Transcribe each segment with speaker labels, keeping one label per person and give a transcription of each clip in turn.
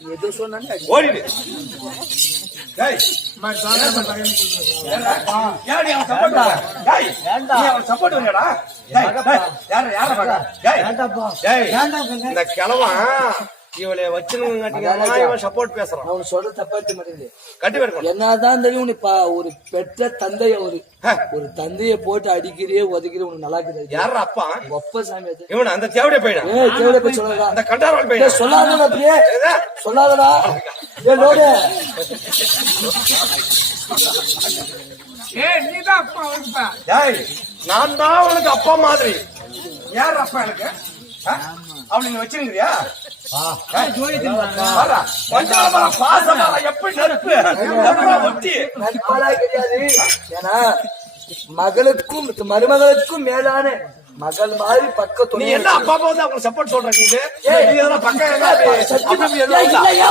Speaker 1: எது சொன்னானே அடி.
Speaker 2: ஓடிடு. டேய். யாரு அவன் சப்போர்ட் டேய். நீ அவன் சப்போர்ட் பண்ணடா டேய் யார யார பாக்க டேய். இந்த கிழவன் இவளை வச்சுன்னு இவன் சப்போர்ட் பேசுறான்.
Speaker 1: அவன் சொல்ற தப்பாத்தி மாட்டேங்குது
Speaker 2: கட்டி
Speaker 1: என்னதான் தெரியும் பா- ஒரு பெற்ற தந்தை அவரு
Speaker 2: ஆ.
Speaker 1: ஒரு தந்தையை போட்டு அடிக்கிறே உதைக்கிறே உனக்கு நல்லா இருக்குது
Speaker 2: யாரா அப்பா?
Speaker 1: ஒப்ப சாமி
Speaker 2: இவன் அந்த தேவடைய பையனா
Speaker 1: ஏய் கேவல போய் சொல்லாதடா
Speaker 2: அந்த கண்டாரவாள்
Speaker 1: ஏய்,
Speaker 2: பையனா
Speaker 1: சொல்லாதடா அப்படியே? சொல்லாதடா. ஏ லோடு.
Speaker 3: ஏய் நீதான் அப்பா
Speaker 2: டேய் நான் தான் உனக்கு அப்பா மாதிரி. யார் அப்பா எனக்கு? ஆ? அவனை
Speaker 1: மகளுக்கும் மருமகளுக்கும் மேலான மகள் மாதிரி பக்க துணை
Speaker 2: என்ன அப்பா வந்து அவங்க சப்போர்ட் சொல்ற நீ?
Speaker 1: ஏய்.
Speaker 2: நீ.
Speaker 1: இல்லையா?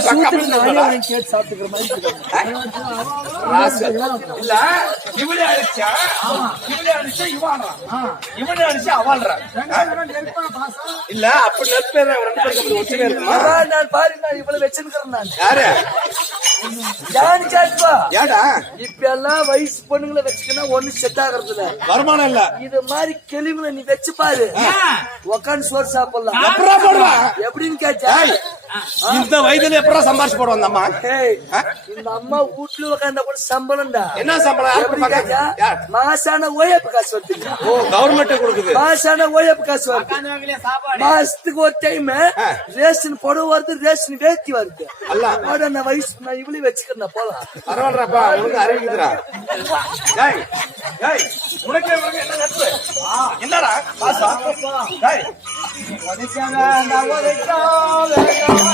Speaker 1: சூத்துக்கு
Speaker 2: அப்படி
Speaker 1: நானே.
Speaker 2: இல்ல இவளே அடிச்சா இவளே அடிச்சா அடிச்சா இல்ல ரெண்டு இருக்குமா
Speaker 1: பாரு நான் இவ்வளவு வச்சிருக்கிறேன் நான்.
Speaker 2: யாரு?
Speaker 1: சாட்பா
Speaker 2: ஏடா
Speaker 1: இப்ப எல்லாம் வயசு பொண்ணுங்களை வச்சுக்கினா ஒண்ணு செட் ஆகுறது இல்ல
Speaker 2: வருமானம் இல்ல.
Speaker 1: இது மாதிரி கிளிங்களை நீ வச்சு பாரு. உக்காந்து சோறு சாப்பிடலாம். எப்படின்னு கேட்டா
Speaker 2: இந்த வயதுல எப்படா சம்பாரிச்சு போடுவோம் அந்த அம்மா?
Speaker 1: ஏய், இந்த அம்மா வீட்டுல உட்காந்தா கூட சம்பளம்டா
Speaker 2: என்ன சம்பளம்?
Speaker 1: மாசான ஓயப்பு காசு வருது
Speaker 2: ஓ கவர்மெண்ட் கொடுக்குது.
Speaker 1: மாசான ஓயப்பு காசு வருது மாசத்துக்கு ஒரு டைம் ரேஷன் புடவை வருது ரேஷன் வேட்டி வருது.
Speaker 2: அல்ல.
Speaker 1: நான் வயசு நான் இவ்வளவு வச்சுக்கிறேன் போலாம்.
Speaker 2: பரவாயில்லப்பா உனக்கு அறிவிக்குதுடா. டேய் டேய் உனக்கு உனக்கு என்ன நட்பு என்னடா பாசா டேய். டேய் டேய்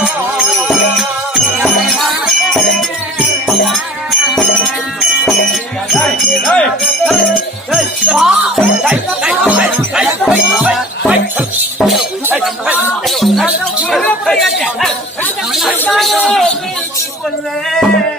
Speaker 2: இல்ல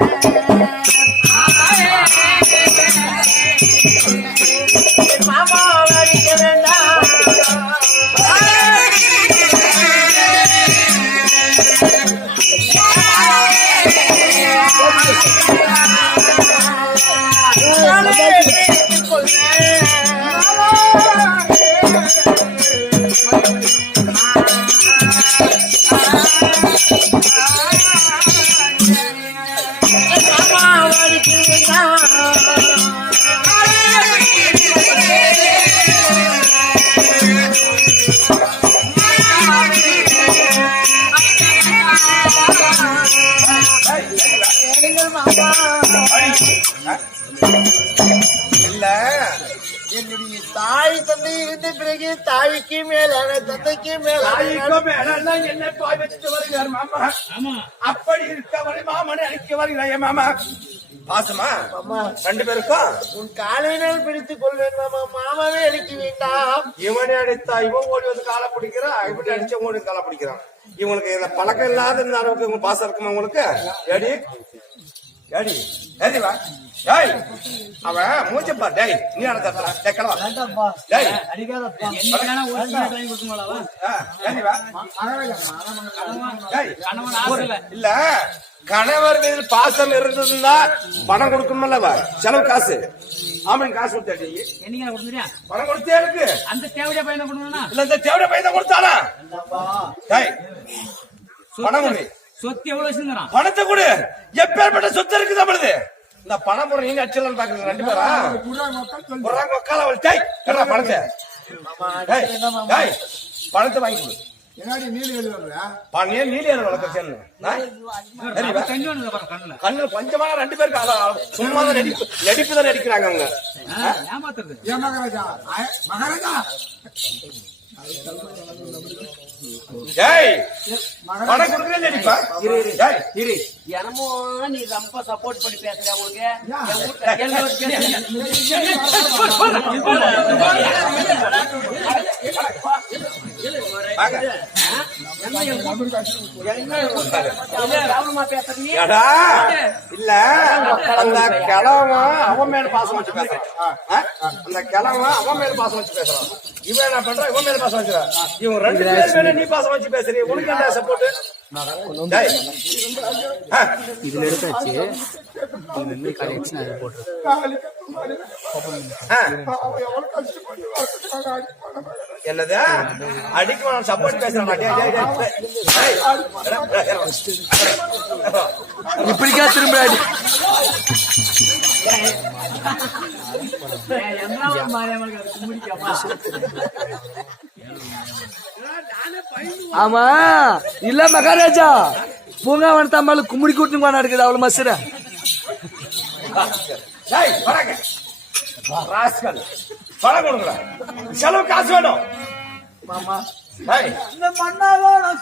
Speaker 4: தாய் தந்தை இருந்த பிறகு தாய்க்கு மேலான தந்தைக்கு மேலான
Speaker 2: தாய்க்கு மேல என்ன பாய் வச்சுட்டு வருகிறார் மாமா அப்படி இருக்கவரை மாமனை அழிக்க வருகிறாய் மாமா. பாசமா? ரெண்டு பேருக்கும்
Speaker 4: உன் காலையினால் பிடித்துக் கொள்வேன் மாமா. மாமாவே அடிக்க வேண்டாம்.
Speaker 2: இவனை அடித்தா இவன் ஓடி வந்து காலை பிடிக்கிறான் இவனை அடிச்ச ஓடி காலை பிடிக்கிறான். இவனுக்கு இந்த பழக்கம் இல்லாத இந்த அளவுக்கு பாசம் இருக்குமா உங்களுக்கு? ஏடி? ஏடி? ஏடி வா. டேய் அவன் மூஞ்ச பார் டேய் நீ அடத்தா டேய் கிளவா டேய். இல்ல. கணவர் மீது பாசம் இருந்ததுன்னா பணம் கொடுக்கணும்ல அவ. செலவு காசு. ஆமாம் காசு கொடுத்தாடி
Speaker 3: என்னைக்கு கொடுத்துறியா
Speaker 2: பணம் கொடுத்தே இருக்கு.
Speaker 3: அந்த தேவையா பையனை கொடுக்கணும்னா
Speaker 2: இல்ல இந்த தேவட பையன் கொடுத்தானா? டேய் பணம் கொடு.
Speaker 3: சொத்து எவ்வளவு வச்சிருந்தான்
Speaker 2: பணத்தை கொடு. எப்பேற்பட்ட சொத்து இருக்கு நம்மளுது? இந்த பணம் போற நீங்க அச்சலாம் பாக்குறீங்க ரெண்டு பேரா? ஒரு ஒக்கால அவள். டேய் கடா பணத்தை. டேய் பணத்தை வாங்கி கொடு.
Speaker 3: என்னடி நீலி வருதா
Speaker 2: பணைய நீலி
Speaker 3: கண்ணுல
Speaker 2: கண்ணு கொஞ்சமா ரெண்டு பேருக்கு சும்மா தான் நடிப்பு நடிப்பு தான் நடிக்கிறாங்க அவங்க.
Speaker 3: ஆ, ஏமாத்துறது
Speaker 5: ஏன் மகாராஜா? ஆ, மகாராஜா?
Speaker 6: என்னமோ நீ ரொம்ப சப்போர்ட் பண்ணி பேசுற உங்களுக்கு
Speaker 2: இல்ல. அந்த கிழவன் அவன் மேல பாசம் வச்சு பேசுறான். ஆ? அந்த கிழவன் அவன் மேல பாசம் வச்சு பேசுறான். இவன் என்ன பண்றான்? இவன் மேல பாசம் வச்சுறான் இவன் ரெண்டு பேர் மேல நீ பாசம் வச்சு பேசுறீ. உனக்கு என்ன சப்போர்ட்
Speaker 7: இதுல எடுத்தாச்சு போட்டு
Speaker 2: என்னது? அடிக்கு சப்போர்ட் பேசுறான்.
Speaker 1: இப்படிக்கா
Speaker 6: கும்பிடிக்கப்பா
Speaker 1: ஆமா. இல்ல மகாராஜா. பூங்காவன் தம்மால கும்முடி கூட்டு நடக்குது அவ்வளவு மசுர.
Speaker 2: ராஸ்கல். பணம் கொடுங்கடா. செலவு காசு வேணும். டேய்,
Speaker 6: இந்த மண்ணாவோ நான்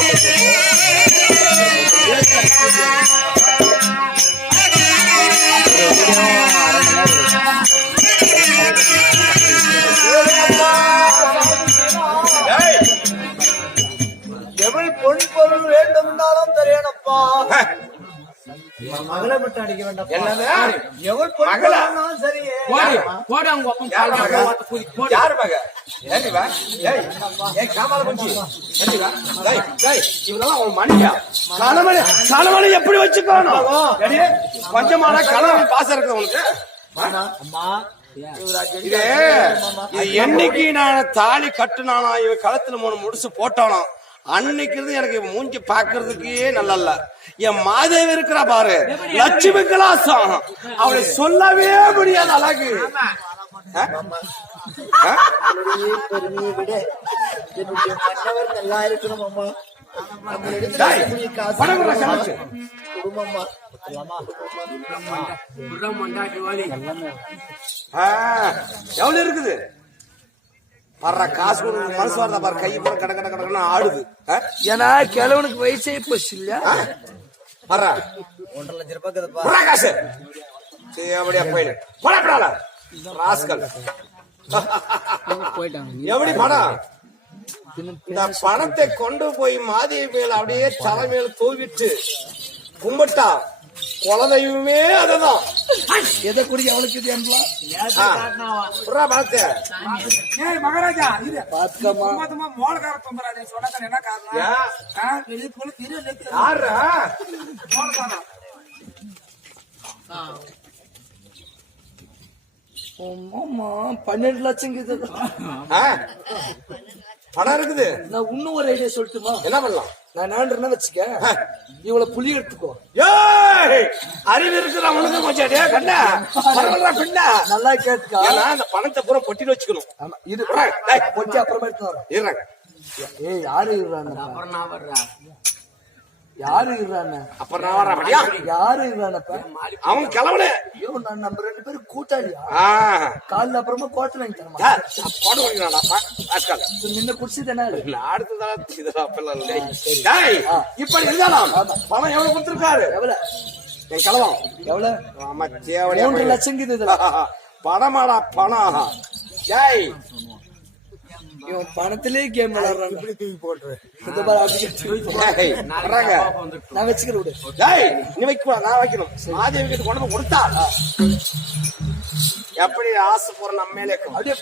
Speaker 4: மகளை விட்டு அடிக்க வேண்டாம்
Speaker 2: என்னது?
Speaker 4: எவள் பொன்
Speaker 2: மகளா?
Speaker 4: பொருள்னாலும் சரியே
Speaker 3: போடு போடு அவங்க ஒப்பம்
Speaker 2: யார்
Speaker 3: பால்
Speaker 2: மக?
Speaker 3: வாத்து குதி போடு
Speaker 2: யாரு மக? ஏண்டி வா? ஏய், ஏய், காமால குஞ்சி. ஏண்டி வா? டேய், டேய், இவனெல்லாம் அவன் மணியா? கணவனை கணவனை எப்படி வச்சுக்கணும் ஏடி, கொஞ்சமான கணவன் பாசம் இருக்கு உனக்கு இது இது என்னைக்கு நான் தாலி கட்டுனானா இவன் கழுத்துல மூணு முடிச்சு போட்டானோ அன்னைக்கு எனக்கு மூஞ்சி பாக்குறதுக்கே நல்லா இல்ல என் மாதேவி இருக்கிறா பாரு. லட்சுமி கலாசம் அவளை சொல்லவே முடியாது அழகு.
Speaker 4: நல்லா இருக்கணும் அம்மா நம்மளிடத்தில்
Speaker 2: டேய்,
Speaker 4: இருக்குது காசு
Speaker 2: பணம் கொடுடா, சமைச்சு.
Speaker 4: குடும்பம்மா
Speaker 2: ஆ, எவ்வளவு இருக்குது வர்ற காசு கொடுக்க மனசு வரதா பாரு கை பூரா கட கட கடன்னு ஆடுது?
Speaker 1: ஏன்னா கிழவனுக்கு வயசே போச்சு இல்ல
Speaker 2: ஆ? வர்றா.
Speaker 4: ஒன்றரை லட்சம் ரூபாய்
Speaker 2: காசு அப்படியா போயிடு. போடப்படால ராஸ்கல். எப்படி பணம் இந்த பணத்தை கொண்டு போய் மாதிய மேல அப்படியே தலை மேல தூவிட்டு கும்பிட்டா குலதெய்வமே அதுதான்.
Speaker 1: எதை குடி அவளுக்கு இது என்பலாம்
Speaker 5: மகாராஜா மொத்தமா மோளக்கார தொந்தரா சொன்னது என்ன காரணம்?
Speaker 2: யாரா
Speaker 5: மோளக்காரன்
Speaker 1: ஆமா பன்னெண்டு லட்சம்?
Speaker 2: பணம் இருக்குது.
Speaker 1: நான் இன்னும் ஒரு ஐடியா சொல்லட்டுமா?
Speaker 2: என்ன பண்ணலாம்?
Speaker 1: நான் நான்றேன்னா வச்சுக்க. இவ்வளவு புளி எடுத்துக்கோ.
Speaker 2: ஏய் அறிவு இருக்குது அவனுக்கு கொஞ்சம்? கண்ணா பரவாயில்ல பின்ன
Speaker 1: நல்லா கேட்டுக்கா
Speaker 2: அந்த பணத்தை பூரா பொட்டில வச்சுக்கணும்.
Speaker 1: ஆமா இது கொஞ்சம் அப்புறமா எடுத்து வரேன். ஏய் யாரு
Speaker 6: அப்புறம் நான் வர்றேன்.
Speaker 1: யாரு இருறான
Speaker 2: அப்புறம் நான் வரேன். அப்படியா?
Speaker 1: யாரு இருறானப்பா
Speaker 2: அவன் கிளம்புன
Speaker 1: ஐயோ நான் நம்ம ரெண்டு பேரும் கூட்டாளியா? காலைல அப்புறமா கோட்டை வாங்கி தரமா?
Speaker 2: போட ஆஸ்கால்
Speaker 1: நின்ன குடிச்சு தானே
Speaker 2: நான் அடுத்ததான் இதெல்லாம் அப்பெல்லாம் இல்லை. டேய் இப்படி இருந்தாலும் பணம் எவ்வளவு கொடுத்திருக்காரு?
Speaker 1: எவ்வளவு?
Speaker 2: என் கிளவம்
Speaker 1: எவ்வளவு?
Speaker 2: ஆமா தேவடியா
Speaker 1: மூன்று லட்சம்
Speaker 2: பணமாடா பணம். ஜெய்
Speaker 1: இவன் பணத்திலே கேம் விளையாடுறான் இந்த பாரு அப்படி கேட்டு.
Speaker 2: ஜெய் வர்றாங்க.
Speaker 1: நான் வச்சுக்கிறேன் விடு.
Speaker 2: நீ வைக்க நான் வைக்கணும். மாதேவி கிட்ட கொண்டு கொடுத்தா. எப்படி ஆசை போற நம்ம மேலே
Speaker 1: அப்படியே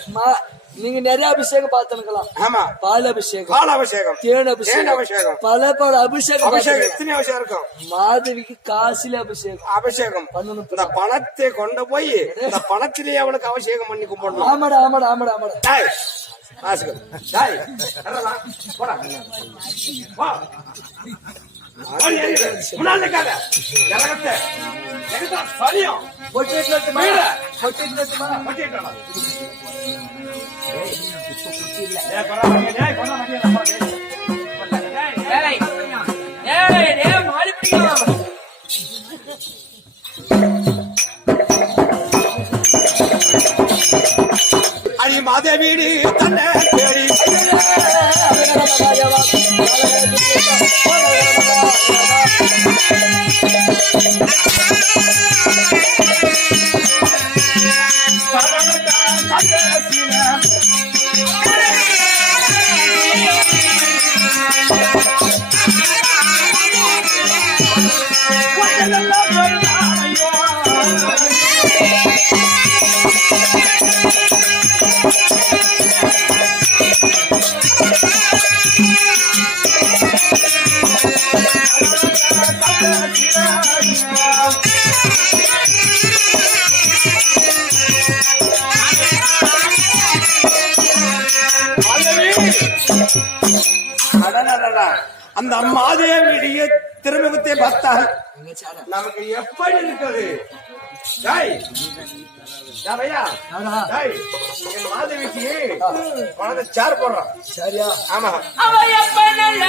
Speaker 1: நீங்க நிறைய அபிஷேகம் பார்த்துக்கலாம்
Speaker 2: ஆமா.
Speaker 1: பால் அபிஷேகம்
Speaker 2: பால் அபிஷேகம்
Speaker 1: தேன் அபிஷேகம்
Speaker 2: அபிஷேகம்
Speaker 1: பல பல அபிஷேகம்
Speaker 2: அபிஷேகம்
Speaker 1: பார்த்திருக்கலாம்.
Speaker 2: எத்தனை அபிஷேகம் இருக்கும்?
Speaker 1: மாதவிக்கு காசில அபிஷேகம்.
Speaker 2: அபிஷேகம்.
Speaker 1: பண்ணணும்
Speaker 2: இந்த பணத்தை கொண்டு போய் இந்த பணத்திலேயே அவனுக்கு அபிஷேகம் பண்ணி கும்பிடணும்.
Speaker 1: ஆமாடா ஆமாடா ஆமாடா ஆமாடா.
Speaker 2: வர்றதா? போடா. வா. ஓடி ஏறிடு. முன்னால நிக்காத. இறக்கத்தை. இறக்கத்தா, சரியும்.
Speaker 1: பொட்டு எடுத்து எடுத்து
Speaker 2: அந்த மாதேவியுடைய திருமுகத்தை பார்த்தால் நமக்கு எப்படி இருக்குது? மாதவிக்கு குழந்தை சேர் போடுறான்.
Speaker 1: சரியா
Speaker 2: ஆமா.
Speaker 6: அவ எப்பனல்ல.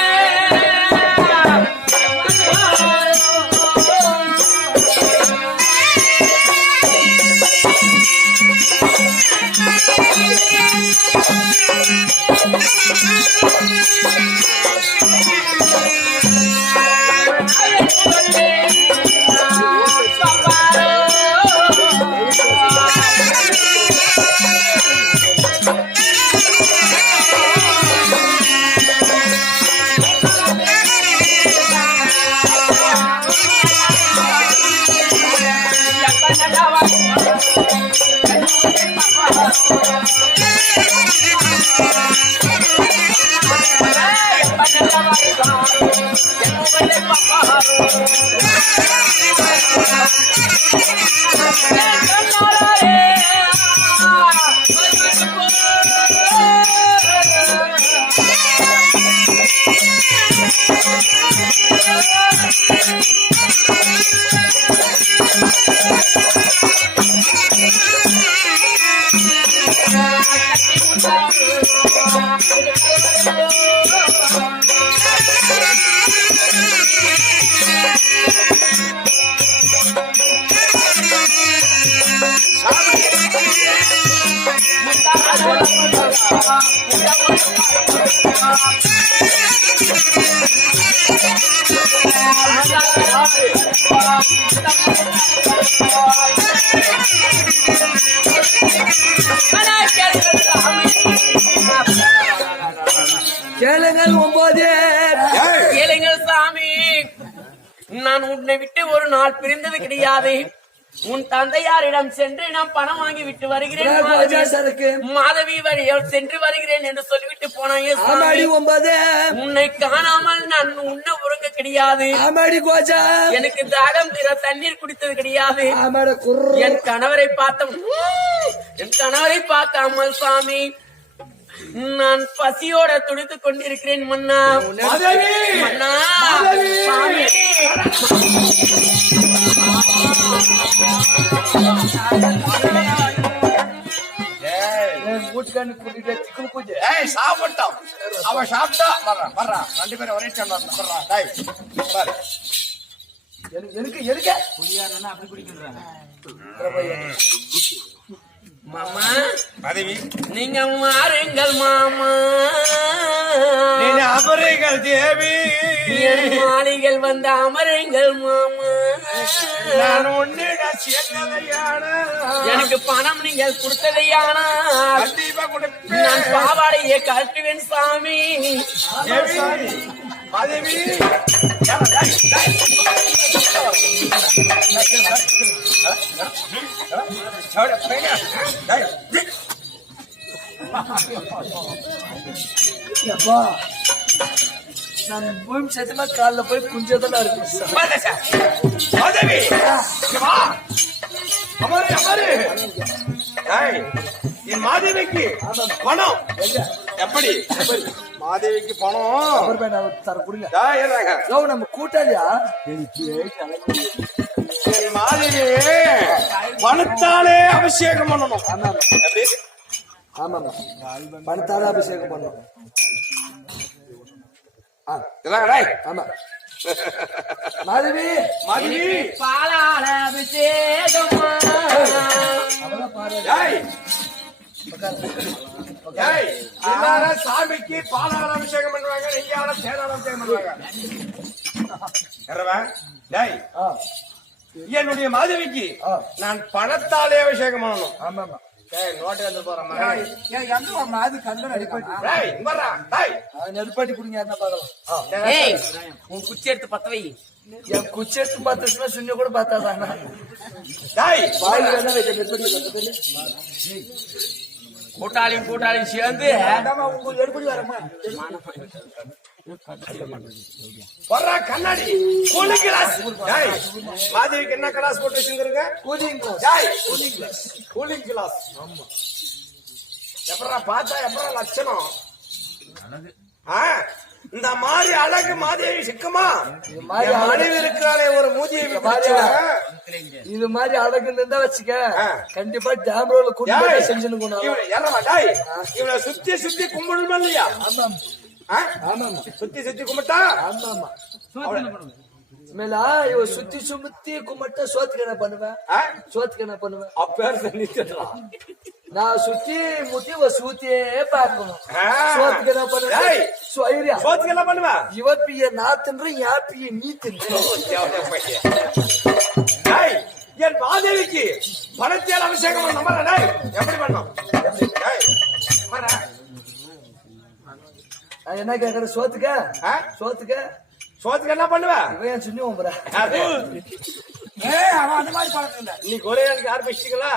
Speaker 1: கேளுங்கள் ஒன்பது.
Speaker 6: கேளுங்கள் சாமி. நான் உன்னை விட்டு ஒரு நாள் பிரிந்தது கிடையாது. உன் தந்தையாரிடம் சென்று நான் பணம் வாங்கி விட்டு வருகிறேன் மாதவி. வழியில் சென்று வருகிறேன் என்று சொல்லிவிட்டு
Speaker 1: ஒன்பது.
Speaker 6: உன்னை காணாமல் நான் உன்ன உறங்க கிடையாது. எனக்கு தாகம் தீர தண்ணீர் குடித்தது கிடையாது. என் கணவரை பார்த்த என் கணவரை பார்க்காமல் சாமி. நான் பசியோட துடித்துக் கொண்டிருக்கிறேன் மன்னா.
Speaker 2: மாதேவி!
Speaker 6: மன்னா. சாமி.
Speaker 1: வீட்டுக்காரனு கூட்டிட்டு சிக்கல் பூஜை
Speaker 2: ஏய் சாப்பிட்டோம் அவன் சாப்பிட்டா. வர்றான் வர்றான் ரெண்டு பேரும் ஒரே டைம் வர்றான் டேய் பாரு.
Speaker 1: எனக்கு எனக்கு? எதுக்க
Speaker 3: அப்படி குடிக்கிறாங்க
Speaker 6: மாமா
Speaker 2: மாதேவி
Speaker 6: நீங்க மாறுங்கள் மாமா.
Speaker 2: அமருங்கள் தேவி.
Speaker 6: மாளிகள் வந்து அமருங்கள் மாமா.
Speaker 2: நான் சேர்ந்ததையான.
Speaker 6: எனக்கு பணம் நீங்கள் கொடுத்ததையானா
Speaker 2: கண்டிப்பா கொடுப்பேன்.
Speaker 6: நான் பாவாடையை கட்டுவேன் சாமி.
Speaker 2: மாதேவி.
Speaker 1: அப்பா நான் பூமி சத்தியமா காலில் போய் குஞ்சதெல்லாம் இருக்கு.
Speaker 2: மாதேவி. அமரு அமரு. மாதேவிக்கு பணம். எப்படி? மாதேவிக்கு பணம்.
Speaker 1: அப்புறம் நான் தர கொடுங்க. யோ நம்ம கூட்டாளியா?
Speaker 2: என் மாதேவி பணத்தாலே அபிஷேகம் பண்ணணும்.
Speaker 1: ஆமா
Speaker 2: எப்படி?
Speaker 1: ஆமாமா பணத்தால அபிஷேகம்
Speaker 2: டேய்.
Speaker 1: ஆமா. மாதவி!
Speaker 2: மாதேவி!
Speaker 6: பாலால அபிஷேகமா
Speaker 2: எல்லாரும் சாமிக்கு பாலால அபிஷேகம் பண்ணுவாங்க நெய்யால தேனால அபிஷேகம் பண்ணுவாங்க. இரவன், டேய்,
Speaker 1: ஆ.
Speaker 2: என்னுடைய மாதவிக்கு. நான் பணத்தாலே அபிஷேகம் பண்ணணும்.
Speaker 1: ஆமாமா
Speaker 2: டேய், நோட்டு வந்து போற மகனே.
Speaker 5: ஏன் எங்க உன் மாதிரி கண்டு அடிப்பானா
Speaker 2: டேய், இங்க வர்றா, டேய்.
Speaker 1: ஆ, நெருப்பாட்டி குடிங்க
Speaker 6: உன் குச்சி எடுத்து பத்த வை.
Speaker 1: என் குச்செட்டு பார்த்துச்சுன்னா சுண்ணி கூட பார்த்தாதாங்க
Speaker 6: கூட்டாளியும் கூட்டாளியும் சேர்ந்து
Speaker 2: வர்றா, கண்ணாடி கூலி கிளாஸ். மாதவிக்கு என்ன கிளாஸ் போட்டு வச்சுருங்க
Speaker 1: கூலிங் கிளாஸ்.
Speaker 2: டேய், கூலிங் கிளாஸ். எப்படா பார்த்தா எப்படா லட்சணம்? ஆ, இந்த மாதிரி அழகு மாதேவி சிக்குமா? மனைவி இருக்கிறாளே ஒரு பிடிச்சவ.
Speaker 1: இது மாதிரி அழகு இருந்தா வச்சுக்க. கண்டிப்பா டேம் ரோல கூட்டி
Speaker 2: டேய், இவனை சுத்தி சுத்தி கும்பிடணுமா இல்லையா?
Speaker 1: ஆமா
Speaker 2: சுத்தி சுத்தி கும்பிட்டா?
Speaker 3: பண்ணுங்க
Speaker 1: மேல இவ சுத்தி சுமுத்தி கும்பிட்ட சோத்துக்கு என்ன பண்ணுவேன்? சோத்துக்கு என்ன பண்ணுவேன்
Speaker 2: அப்பேர் தண்ணிட்டுடா.
Speaker 1: நான் சுத்தி முத்தி இவ சூத்தியே பார்க்கணும். சோத்துக்கு என்ன பண்ணுவேன். சொயிரியா
Speaker 2: சோத்துக்கு என்ன பண்ணுவ
Speaker 1: இவ பிய நான் தின்றேன் யா பிய நீ தின்ற
Speaker 2: தேவதை பையன். டேய், என் மாதேவிக்கு பணத்தியால் அபிஷேகம் டேய். எப்படி பண்ணும்
Speaker 1: என்ன கேக்குறேன் சோத்துக்க
Speaker 2: ஆ?
Speaker 1: சோத்துக்க
Speaker 2: சோத்துக்கு என்ன பண்ணுவ
Speaker 1: இவன் சுண்ணி ஓம்புறா
Speaker 5: அந்த மாதிரி
Speaker 2: இன்னைக்கு ஒரே எனக்கு ஆரம்பிச்சிட்டீங்களா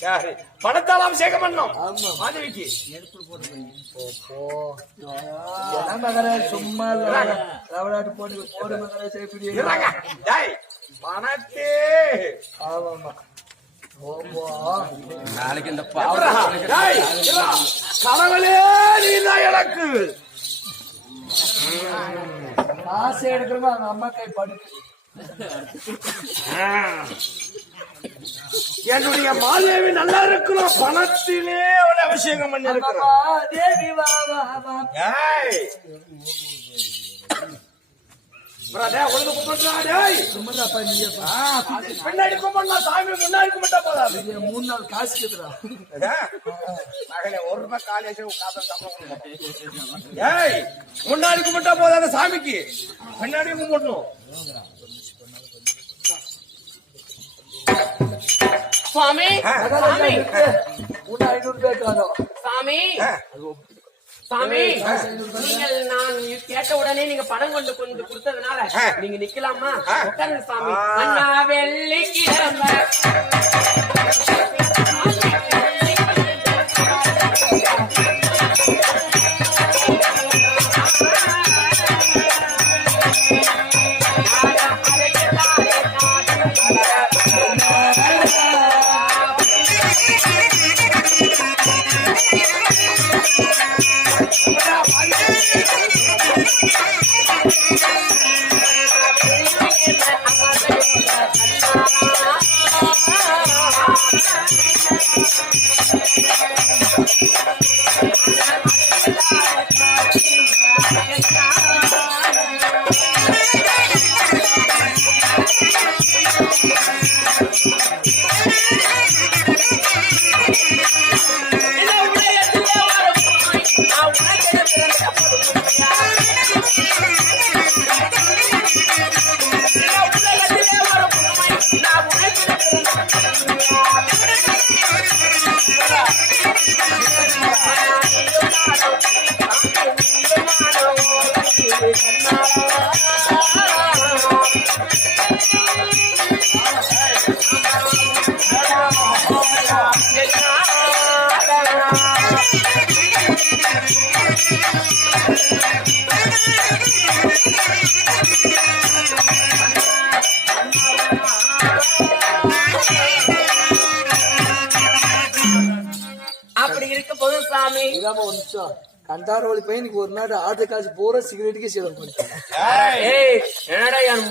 Speaker 2: யாரு? பணத்தால் அபிஷேகம் பண்ணும்.
Speaker 1: ஆமா.
Speaker 2: மாதவிக்கு.
Speaker 1: சும்மா ரவடாட்டு போட்டு போடு மகராஜ்
Speaker 2: பணத்தே.
Speaker 1: ஆமாமா
Speaker 6: நாளைக்கு இந்த.
Speaker 2: கடவுளே நீதான் எனக்கு.
Speaker 1: காசு எடுக்கிறவங்க அவங்க அம்மா கை படுக்கு.
Speaker 2: என்னுடைய மாதேவி நல்லா இருக்கணும் பணத்திலே அவளை அபிஷேகம் பின்னாடி கும்பிடலாம் சாமி முன்னாடி கும்பிட்டா போதாது.
Speaker 1: மூணு நாள் காசு கேக்குறா
Speaker 2: மகனே ஒரு ரூபாய் காலி ஆச்சு காசு சம்பளம் கொடுக்க ஏய் முன்னாடி கும்பிட்டா போதாது சாமிக்கு. பின்னாடி கும்பிடணும்.
Speaker 1: ஐநூறு ரூபாய் காணும்
Speaker 6: சாமி சாமி நீங்கள் நான் கேட்ட உடனே நீங்க பணம் கொண்டு கொண்டு கொடுத்ததுனால நீங்க நிக்கலாமா? உட்காருங்க சாமி அண்ணா வெள்ளிக்கிழமை. நான் அப்படி இருக்க போது சாமி.
Speaker 1: இதாம ஒரு நிமிஷம். பையனுக்கு ஒரு நாள் ஆட்டு காசு பூரா சிகரெட்டுக்கே செலவு பண்ணிட்டான்.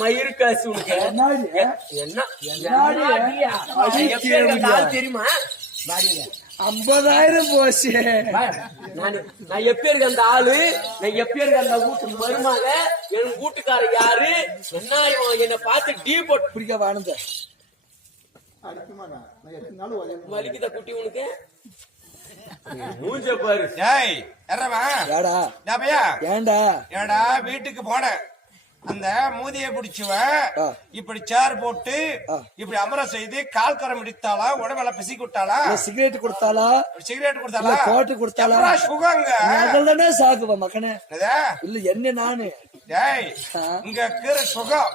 Speaker 6: மயிறு காசு உனக்கு?
Speaker 1: என்னடி?
Speaker 6: என்ன? தெரியுமா?
Speaker 1: ஐம்பதாயிரம் போச்சு.
Speaker 6: நான் நான் எப்பேருக்கு அந்த ஆளு? நான் எப்பேருக்கு அந்த வீட்டு மருமக? என் வீட்டுக்காரர் யாரு? என்ன இவன் என்ன பார்த்து டீ போட்டு
Speaker 1: பிடிக்க வாழ்ந்த
Speaker 6: மலிக்குதா குட்டி உனக்கு? மூஞ்ச பாரு.
Speaker 2: ஏய் எறவா?
Speaker 1: ஏடா
Speaker 2: டேப்பையா
Speaker 1: ஏன்டா?
Speaker 2: ஏடா வீட்டுக்கு போனேன். அந்த மூதியை பிடிச்சுவ. இப்படி சேர் போட்டு. இப்படி அமர செய்து கால் கரம் இடித்தாளா உடம்பெல பிசி
Speaker 1: இல்ல சிகரெட் கொடுத்தாலா
Speaker 2: சிகரெட் கொடுத்தாளா
Speaker 1: கோட்டு கொடுத்தாளா?
Speaker 2: சுகங்க
Speaker 1: அதில் தானே சாகுவ மகனே
Speaker 2: என்னதே?
Speaker 1: இல்ல என்ன நானு
Speaker 2: டேய். இங்க இருக்கிற சுகம்.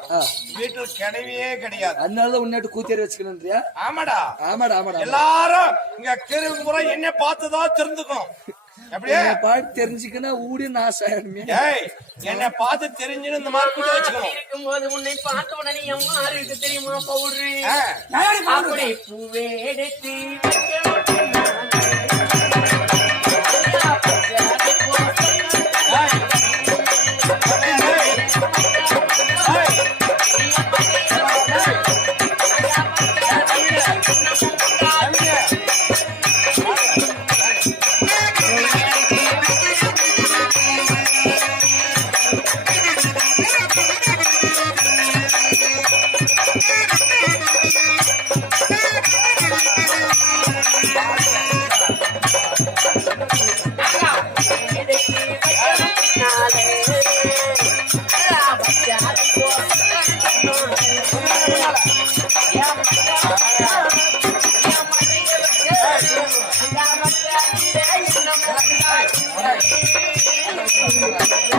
Speaker 2: வீட்டுல கிடையவே கிடையாது
Speaker 1: அதனாலதான் உன்னாட்டு கூத்தேரி வச்சுக்கணும்ன்றியா
Speaker 2: ஆமாடா
Speaker 1: ஆமாடா ஆமாடா
Speaker 2: எல்லாரும் இங்க கிரு முறை என்ன பார்த்துதான் தெரிஞ்சுக்கணும்
Speaker 1: பாட்டு தெரிஞ்சுக்கணும் ஊடி நாசம் ஆயிடுமே
Speaker 2: ஏய் என்னை பார்த்து தெரிஞ்சுன்னு இந்த மாதிரி கூட்ட வச்சுக்கணும்.
Speaker 6: இருக்கும்போது உன்னை பார்த்த உடனே எம்மா இருக்கு தெரியுமா பவுடரு? பூவே எடுத்து
Speaker 2: நம்ம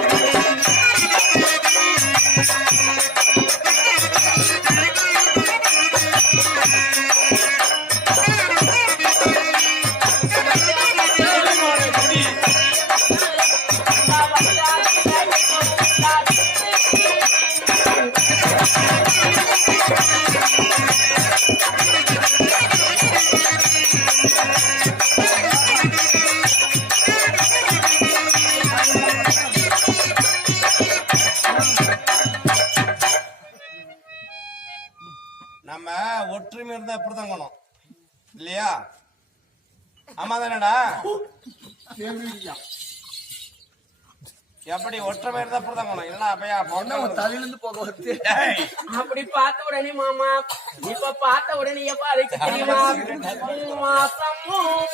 Speaker 2: ஒற்றுமை இருந்தா இப்படிதான் காணும். இல்லையா? ஆமா தானடா? எப்படி ஒற்றுமை இருந்தா இப்படிதான் காணும். இல்ல அப்பயா பொண்ணு
Speaker 1: தலையில இருந்து போக வருது
Speaker 6: அப்படி பார்த்த உடனே மாமா இப்ப பார்த்த உடனே எப்ப அதுக்கு தெரியுமா? மாசமும்